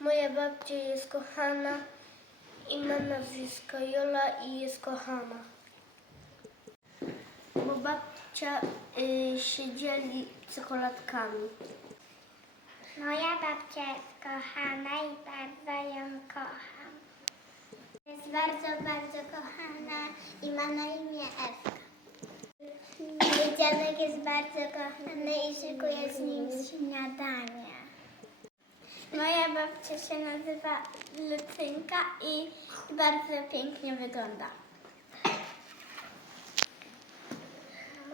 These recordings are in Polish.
Moja babcia jest kochana i ma nazwisko Jola i jest kochana. Bo babcia y, się czekoladkami. Moja babcia jest kochana i bardzo ją kocham. Jest bardzo, bardzo kochana i ma na imię Ewka. Mój dziadek jest bardzo kochany i szykuje z nim śniadanie. Moja babcia się nazywa Lucynka i bardzo pięknie wygląda.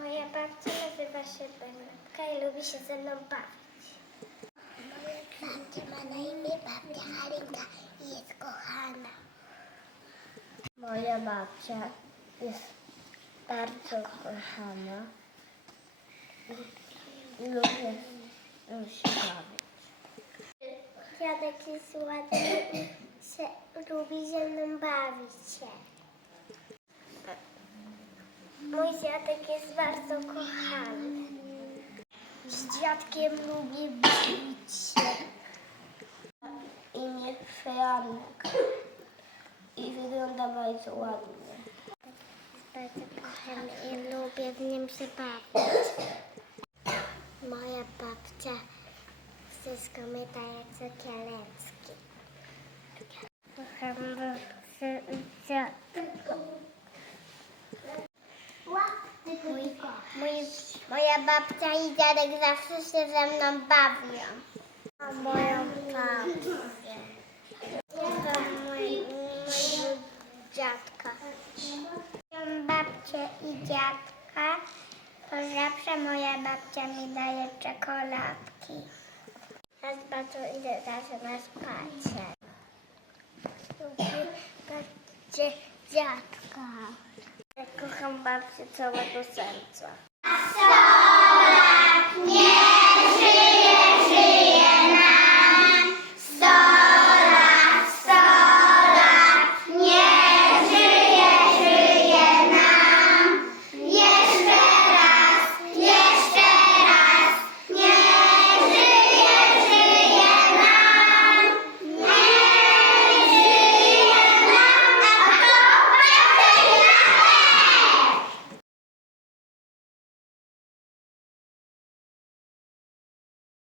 Moja babcia nazywa się Benetka i lubi się ze mną bawić. Moja babcia ma na imię babcia Halinka i jest kochana. Moja babcia jest bardzo kochana i lubię się bawić. Dziadek jest ładny i się, lubi ze mną bawić się. Mój dziadek jest bardzo kochany. Z dziadkiem lubię bawić się. Imię Franek i wygląda bardzo ładnie. Bardzo kochany i lubię w nim się bawić. Moja babcia wszystko mi daje cukiereczki. Kocham z dziadką. Mój, mój, moja babcia i dziadek zawsze się ze mną bawią. A moją babcię. Kocham moj- mojego dziadka. Moją babcię i dziadka, to zawsze moja babcia mi daje czekoladki. Raz bardzo idę zawsze na spacer. Lubię dziadka. Ja kocham babcię całego serca. A 100 lat nie